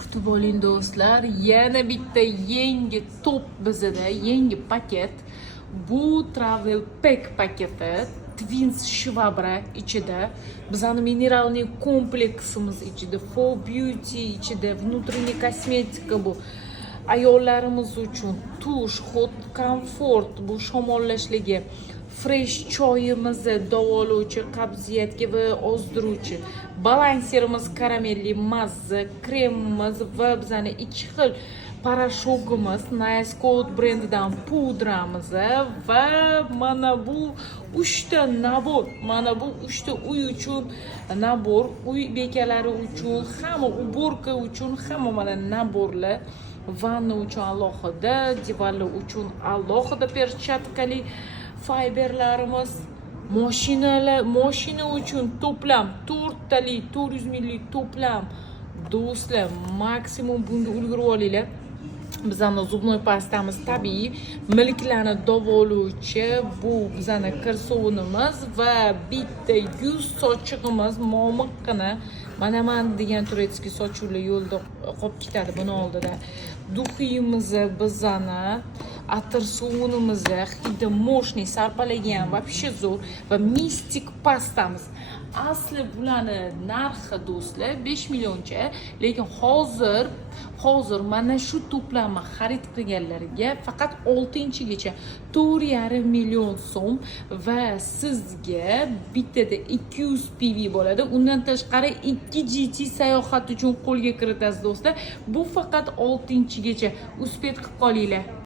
Kutib oling do'stlar, yana bitta yangi top bizada, yangi paket. Bu Travel Pack paketi Twins Shvabra ichida, bizning mineralniy kompleksimiz ichida, For Beauty ichida, внутренний kosmetika bu. Ayollarimiz uchun tush, hot comfort, bu shamollashligi, fresh choyimizni davolovchi, qabziyatga va ozdiruvchi, balanserimiz karamelli mazza, kremimiz va bizning 2 xil parashogimiz, Nice Code brendidan pudramiz va mana bu 3 ta nabor, mana bu 3 ta uy uchun nabor, uy bekalari uchun, hamma uborka uchun, hamma mana naborlar. Vanna uchun alohida, divanlar uchun alohida perchatkali fiberlarimiz, mashina uchun to'plam 4 tali 400 millik to'plam. Do'stlar, maksimum bunga ulgurib olinglar. Bizning zubnoy pastamiz tabiiy, milklarni davolovchi, bu bizning kir sovunimiz va bitta yuz sochig'imiz momiqqina. Mana degan turetskiy sochuvlar yo'lda qolib ketadi buni oldida. Duximiz bizani, atir sovunimiz, hidi moshniy sarpalagan вообще zo'r va mistik pastamiz. Asli bularni narxi do'stlar 5 millioncha, lekin hozir mana shu to'plamni xarid qilganlarga faqat 6-gacha 4,5 million so'm va sizga bittada 200 PV bo'ladi. Undan tashqari 2 GT sayohat uchun qo'lga kiritasiz do'stlar. Bu faqat 6-gacha. Uspet qilib qolinglar.